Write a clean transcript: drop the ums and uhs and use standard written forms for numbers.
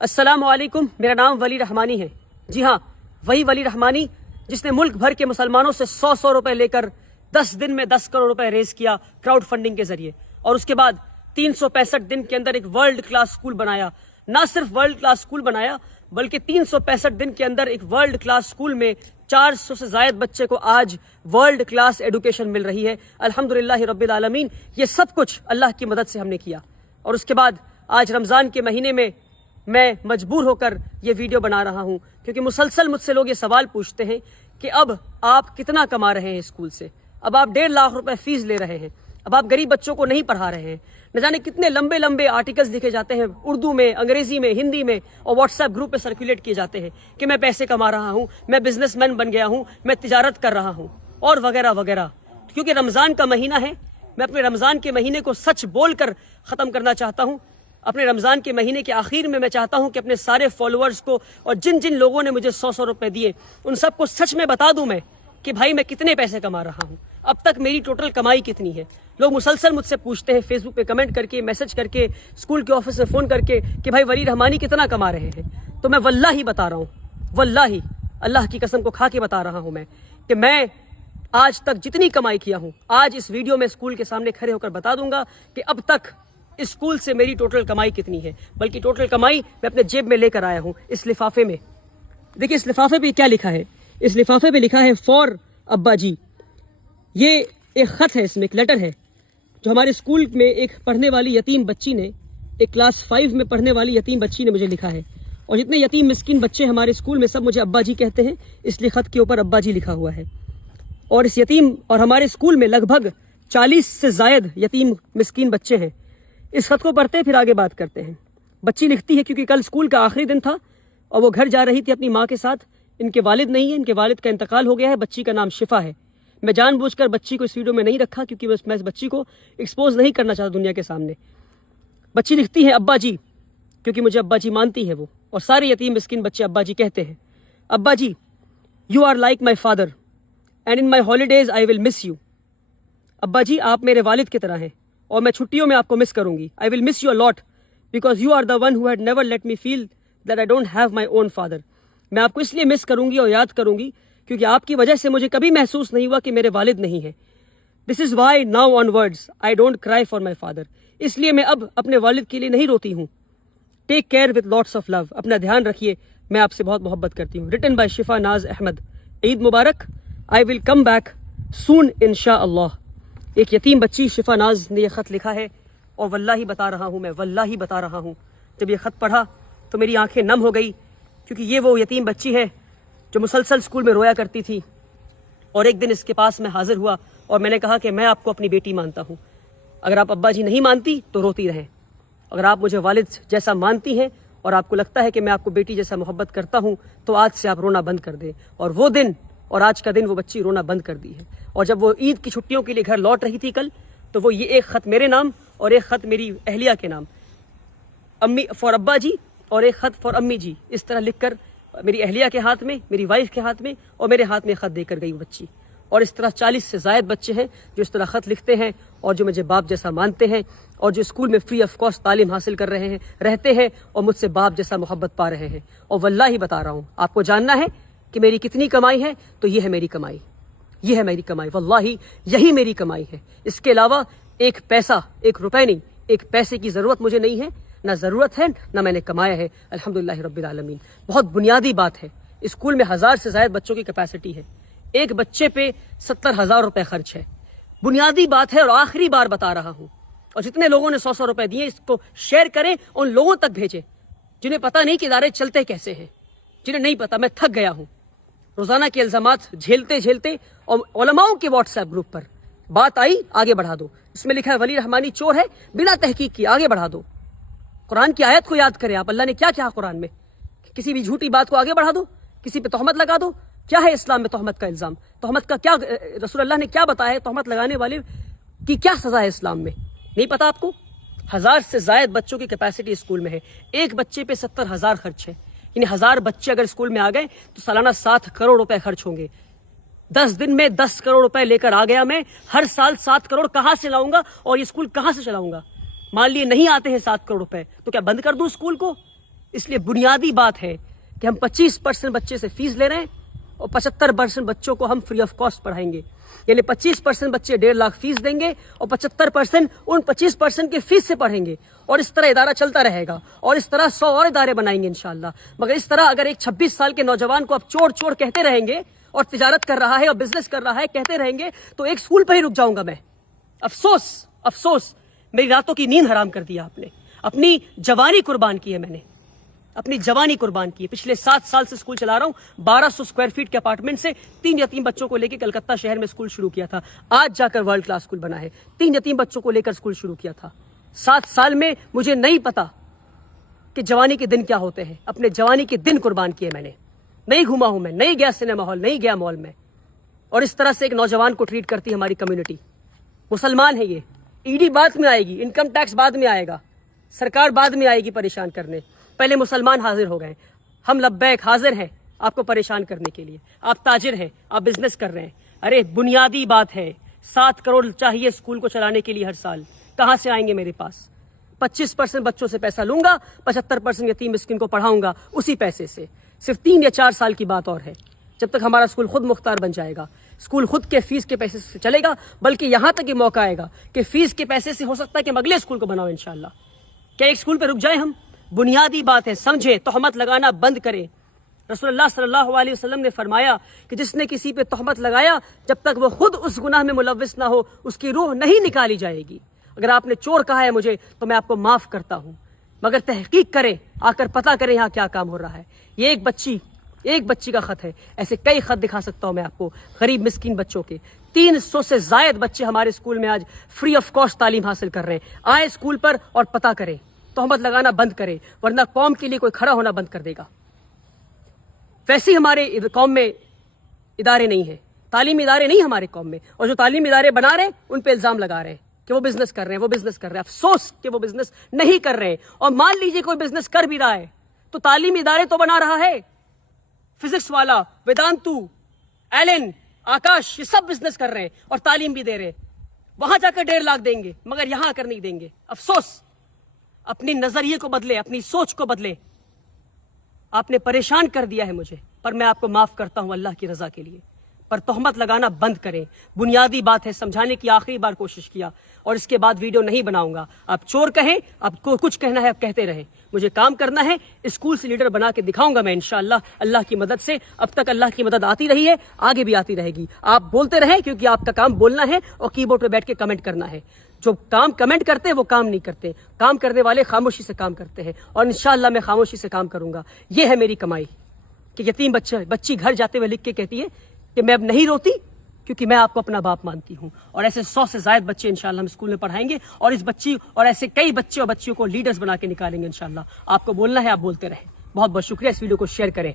السلام علیکم، میرا نام ولی رحمانی ہے۔ جی ہاں، وہی ولی رحمانی جس نے ملک بھر کے مسلمانوں سے 100 روپے لے کر 10 دن میں 10 کروڑ روپے ریز کیا کراؤڈ فنڈنگ کے ذریعے، اور اس کے بعد 365 دن کے اندر ایک ورلڈ کلاس اسکول بنایا۔ نہ صرف ورلڈ کلاس اسکول بنایا بلکہ 365 دن کے اندر ایک ورلڈ کلاس اسکول میں 400 سے زائد بچے کو آج ورلڈ کلاس ایڈوکیشن مل رہی ہے۔ الحمدللہ رب العالمین، یہ سب کچھ اللہ کی مدد سے ہم نے کیا۔ اور اس کے بعد آج رمضان کے مہینے میں میں مجبور ہو کر یہ ویڈیو بنا رہا ہوں، کیونکہ مسلسل مجھ سے لوگ یہ سوال پوچھتے ہیں کہ اب آپ کتنا کما رہے ہیں اسکول سے، اب آپ 1.5 لاکھ روپے فیس لے رہے ہیں، اب آپ غریب بچوں کو نہیں پڑھا رہے ہیں۔ نہ جانے کتنے لمبے لمبے آرٹیکلز لکھے جاتے ہیں اردو میں، انگریزی میں، ہندی میں، اور واٹس ایپ گروپ پہ سرکولیٹ کیے جاتے ہیں کہ میں پیسے کما رہا ہوں، میں بزنس مین بن گیا ہوں، میں تجارت کر رہا ہوں، اور وغیرہ وغیرہ۔ کیونکہ رمضان کا مہینہ ہے، میں اپنے رمضان کے مہینے کو سچ بول کر ختم کرنا چاہتا ہوں۔ اپنے رمضان کے مہینے کے آخر میں چاہتا ہوں کہ اپنے سارے فالوورز کو اور جن جن لوگوں نے مجھے 100 روپے دیے ان سب کو سچ میں بتا دوں میں کہ بھائی میں کتنے پیسے کما رہا ہوں، اب تک میری ٹوٹل کمائی کتنی ہے۔ لوگ مسلسل مجھ سے پوچھتے ہیں فیس بک پہ کمنٹ کر کے، میسج کر کے، اسکول کے آفس میں فون کر کے کہ بھائی ولی رحمانی کتنا کما رہے ہیں۔ تو میں واللہ بتا رہا ہوں، واللہ اللہ کی قسم کو کھا کے بتا رہا ہوں میں کہ میں آج تک جتنی کمائی کیا ہوں، آج اس ویڈیو میں اسکول کے سامنے کھڑے ہو کر بتا دوں گا کہ اب تک اسکول سے میری ٹوٹل کمائی کتنی ہے۔ بلکہ ٹوٹل کمائی میں اپنے جیب میں لے کر آیا ہوں اس لفافے میں۔ دیکھیں اس لفافے پہ کیا لکھا ہے، اس لفافے پہ لکھا ہے فار ابا جی۔ یہ ایک خط ہے، اس میں ایک لیٹر ہے جو ہمارے اسکول میں ایک پڑھنے والی یتیم بچی نے، ایک کلاس 5 میں پڑھنے والی یتیم بچی نے مجھے لکھا ہے۔ اور جتنے یتیم مسکین بچے ہمارے اسکول میں سب مجھے ابا جی کہتے ہیں، اس لیے خط کے اوپر ابا جی لکھا ہوا ہے۔ اور اس یتیم اور ہمارے اسکول میں لگ بھگ 40 سے زائد یتیم مسکین بچے ہیں۔ اس خط کو پڑھتے پھر آگے بات کرتے ہیں۔ بچی لکھتی ہے کیونکہ کل اسکول کا آخری دن تھا اور وہ گھر جا رہی تھی اپنی ماں کے ساتھ۔ ان کے والد نہیں ہیں، ان کے والد کا انتقال ہو گیا ہے۔ بچی کا نام شفا ہے۔ میں جان بوجھ کر بچی کو اس ویڈیو میں نہیں رکھا کیونکہ میں اس بچی کو ایکسپوز نہیں کرنا چاہتا دنیا کے سامنے۔ بچی لکھتی ہے ابا جی، کیونکہ مجھے ابا جی مانتی ہے وہ، اور سارے یتیم مسکین بچے ابا جی کہتے ہیں۔ ابا جی، you are like my father and in my holidays I will miss you. ابا جی آپ میرے والد کی طرح ہیں اور میں چھٹیوں میں آپ کو مس کروں گی۔ I will miss you a lot because you are the one who had never let me feel that I don't have my own father. میں آپ کو اس لیے مس کروں گی اور یاد کروں گی کیونکہ آپ کی وجہ سے مجھے کبھی محسوس نہیں ہوا کہ میرے والد نہیں ہیں۔ This is why now onwards I don't cry for my father. اس لیے میں اب اپنے والد کے لیے نہیں روتی ہوں۔ Take care with lots of love. اپنا دھیان رکھیے، میں آپ سے بہت محبت کرتی ہوں۔ ریٹن بائی شفا ناز احمد۔ عید مبارک۔ آئی ول کم بیک سون انشاء اللہ۔ ایک یتیم بچی شفا ناز نے یہ خط لکھا ہے، اور واللہ بتا رہا ہوں، میں واللہ بتا رہا ہوں، جب یہ خط پڑھا تو میری آنکھیں نم ہو گئی، کیونکہ یہ وہ یتیم بچی ہے جو مسلسل اسکول میں رویا کرتی تھی۔ اور ایک دن اس کے پاس میں حاضر ہوا اور میں نے کہا کہ میں آپ کو اپنی بیٹی مانتا ہوں، اگر آپ ابا جی نہیں مانتی تو روتی رہیں، اگر آپ مجھے والد جیسا مانتی ہیں اور آپ کو لگتا ہے کہ میں آپ کو بیٹی جیسا محبت کرتا ہوں تو آج سے آپ رونا بند کر دیں۔ اور وہ دن اور آج کا دن وہ بچی رونا بند کر دی ہے۔ اور جب وہ عید کی چھٹیوں کے لیے گھر لوٹ رہی تھی کل، تو وہ یہ ایک خط میرے نام اور ایک خط میری اہلیہ کے نام، امی فار ابا جی اور ایک خط فار امی جی، اس طرح لکھ کر میری اہلیہ کے ہاتھ میں، میری وائف کے ہاتھ میں اور میرے ہاتھ میں خط دے کر گئی وہ بچی۔ اور اس طرح 40 سے زائد بچے ہیں جو اس طرح خط لکھتے ہیں اور جو مجھے باپ جیسا مانتے ہیں اور جو اسکول میں فری آف کاسٹ تعلیم حاصل کر رہے ہیں، رہتے ہیں اور مجھ سے باپ جیسا محبت پا رہے ہیں۔ اور واللہ بتا رہا ہوں، آپ کو جاننا ہے کہ میری کتنی کمائی ہے تو یہ ہے میری کمائی، یہ ہے میری کمائی، واللہ یہی میری کمائی ہے۔ اس کے علاوہ ایک پیسہ، ایک روپے نہیں، ایک پیسے کی ضرورت مجھے نہیں ہے، نہ ضرورت ہے نہ میں نے کمایا ہے، الحمدللہ رب العالمین۔ بہت بنیادی بات ہے، اسکول میں 1000 سے زائد بچوں کی کیپیسٹی ہے، ایک بچے پہ 70,000 روپے خرچ ہے، بنیادی بات ہے۔ اور آخری بار بتا رہا ہوں، اور جتنے لوگوں نے 100 روپے دیے اس کو شیئر کریں، ان لوگوں تک بھیجیں جنہیں پتہ نہیں کہ ادارے چلتے کیسے ہیں، جنہیں نہیں پتہ۔ میں تھک گیا ہوں روزانہ کے الزامات جھیلتے جھیلتے، اور علماؤں کے واٹس ایپ گروپ پر بات آئی آگے بڑھا دو، اس میں لکھا ہے ولی رحمانی چور ہے، بنا تحقیق کی آگے بڑھا دو۔ قرآن کی آیت کو یاد کریں آپ، اللہ نے کیا کہا قرآن میں، کسی بھی جھوٹی بات کو آگے بڑھا دو، کسی پہ تہمت لگا دو۔ کیا ہے اسلام میں تہمت کا الزام؟ تہمت کا کیا رسول اللہ نے کیا بتایا ہے؟ تہمت لگانے والے کی کیا سزا ہے اسلام میں؟ نہیں پتا آپ کو؟ 1000 سے زائد بچوں کی کیپیسٹی اسکول میں ہے، ایک بچے پہ 70,000 خرچ ہے، یعنی 1000 بچے اگر اسکول میں آ گئے تو سالانہ 7 کروڑ روپے خرچ ہوں گے۔ 10 دن میں 10 کروڑ روپے لے کر آ گیا میں، ہر سال 7 کروڑ کہاں سے لاؤں گا اور یہ اسکول کہاں سے چلاؤں گا؟ مان لیے نہیں آتے ہیں 7 کروڑ روپے تو کیا بند کر دوں اسکول کو؟ اس لیے بنیادی بات ہے کہ ہم 25% بچے سے فیس لے رہے ہیں اور 75% بچوں کو ہم فری آف کاسٹ پڑھائیں گے. یعنی 25% بچے 1.5 لاکھ فیس دیں گے اور 75% ان 25% کے فیس سے پڑھیں گے. اور اس طرح ادارہ چلتا رہے گا اور اس طرح 100 اور ادارے بنائیں گے انشاءاللہ. مگر اس طرح اگر ایک 26 سال کے نوجوان کو اب چور چور کہتے رہیں گے اور تجارت کر رہا ہے اور بزنس کر رہا ہے کہتے رہیں گے تو ایک سکول پہ ہی رک جاؤں گا میں. افسوس میری راتوں کی نیند حرام کر دیا آپ نے. اپنی جوانی قربان کی ہے میں نے, اپنی جوانی قربان کی ہے. پچھلے 7 سال سے اسکول چلا رہا ہوں. 1200 اسکوائر فیٹ کے اپارٹمنٹ سے 3 یتیم بچوں کو لے کے کلکتہ شہر میں اسکول شروع کیا تھا. آج جا کر ورلڈ کلاس اسکول بنا ہے. 3 یتیم بچوں کو لے کر اسکول شروع کیا تھا. 7 سال میں مجھے نہیں پتا کہ جوانی کے دن کیا ہوتے ہیں. اپنے جوانی کے دن قربان کیے میں نے. نہیں گھوما ہوں میں, نہیں گیا سنیما ہال, نہیں گیا مال میں. اور اس طرح سے ایک نوجوان کو ٹریٹ کرتی ہے ہماری کمیونٹی. مسلمان ہے یہ. ایڈی بعد میں آئے گی, انکم ٹیکس بعد میں آئے گا, سرکار بعد میں آئے گی پریشان کرنے. پہلے مسلمان حاضر ہو گئے. ہم لبیک حاضر ہیں آپ کو پریشان کرنے کے لیے. آپ تاجر ہیں, آپ بزنس کر رہے ہیں. ارے بنیادی بات ہے 7 کروڑ چاہیے اسکول کو چلانے کے لیے ہر سال. کہاں سے آئیں گے میرے پاس؟ 25% بچوں سے پیسہ لوں گا, 75% یتیم مسکین کو پڑھاؤں گا اسی پیسے سے. صرف 3 یا 4 سال کی بات اور ہے جب تک ہمارا اسکول خود مختار بن جائے گا. اسکول خود کے فیس کے پیسے سے چلے گا. بلکہ یہاں تک یہ موقع آئے گا کہ فیس کے پیسے سے ہو سکتا ہے کہ ہم اگلے اسکول کو بناؤ انشاءاللہ. کیا ایک اسکول پہ رک جائیں ہم؟ بنیادی بات ہے سمجھیں, تہمت لگانا بند کریں. رسول اللہ صلی اللہ علیہ وسلم نے فرمایا کہ جس نے کسی پہ تہمت لگایا جب تک وہ خود اس گناہ میں ملوث نہ ہو اس کی روح نہیں نکالی جائے گی. اگر آپ نے چور کہا ہے مجھے تو میں آپ کو معاف کرتا ہوں, مگر تحقیق کریں, آ کر پتہ کریں یہاں کیا کام ہو رہا ہے. یہ ایک بچی کا خط ہے. ایسے کئی خط دکھا سکتا ہوں میں آپ کو غریب مسکین بچوں کے. 300 سے زائد بچے ہمارے اسکول میں آج فری آف کاسٹ تعلیم حاصل کر رہے ہیں. آئیں اسکول پر اور پتہ کریں, تہمت لگانا بند کرے ورنہ قوم کے لیے کوئی کھڑا ہونا بند کر دے گا. ویسے ہمارے قوم میں ادارے نہیں ہیں, تعلیمی ادارے نہیں ہمارے قوم میں, اور جو تعلیمی ادارے بنا رہے ہیں ان پہ الزام لگا رہے ہیں کہ وہ بزنس کر رہے ہیں. افسوس کہ وہ بزنس نہیں کر رہے ہیں. اور مان لیجئے کوئی بزنس کر بھی رہا ہے تو تعلیمی ادارے تو بنا رہا ہے. فزکس والا, ویدانتو, ایلن, آکاش, یہ سب بزنس کر رہے ہیں اور تعلیم بھی دے رہے ہیں. وہاں جا کر 1.5 لاکھ دیں گے مگر یہاں کر نہیں دیں گے. افسوس. اپنی نظریے کو بدلے, اپنی سوچ کو بدلے. آپ نے پریشان کر دیا ہے مجھے, پر میں آپ کو معاف کرتا ہوں اللہ کی رضا کے لیے. پر تہمت لگانا بند کریں. بنیادی بات ہے سمجھانے کی آخری بار کوشش کیا اور اس کے بعد ویڈیو نہیں بناؤں گا. آپ چور کہیں, آپ کو کچھ کہنا ہے آپ کہتے رہیں. مجھے کام کرنا ہے, اسکول سے لیڈر بنا کے دکھاؤں گا میں انشاءاللہ اللہ کی مدد سے. اب تک اللہ کی مدد آتی رہی ہے, آگے بھی آتی رہے گی. آپ بولتے رہیں کیونکہ آپ کا کام بولنا ہے اور کی بورڈ پہ بیٹھ کے کمنٹ کرنا ہے. جو کام کمنٹ کرتے ہیں وہ کام نہیں کرتے. کام کرنے والے خاموشی سے کام کرتے ہیں اور انشاءاللہ میں خاموشی سے کام کروں گا. یہ ہے میری کمائی کہ یتیم بچی گھر جاتے ہوئے لکھ کے کہتی ہے کہ میں اب نہیں روتی کیونکہ میں آپ کو اپنا باپ مانتی ہوں. اور ایسے 100 سے زائد بچے انشاءاللہ ہم اسکول میں پڑھائیں گے اور اس بچی اور ایسے کئی بچے اور بچیوں کو لیڈرز بنا کے نکالیں گے انشاءاللہ. آپ کو بولنا ہے, آپ بولتے رہیں. بہت بہت شکریہ. اس ویڈیو کو شیئر کریں.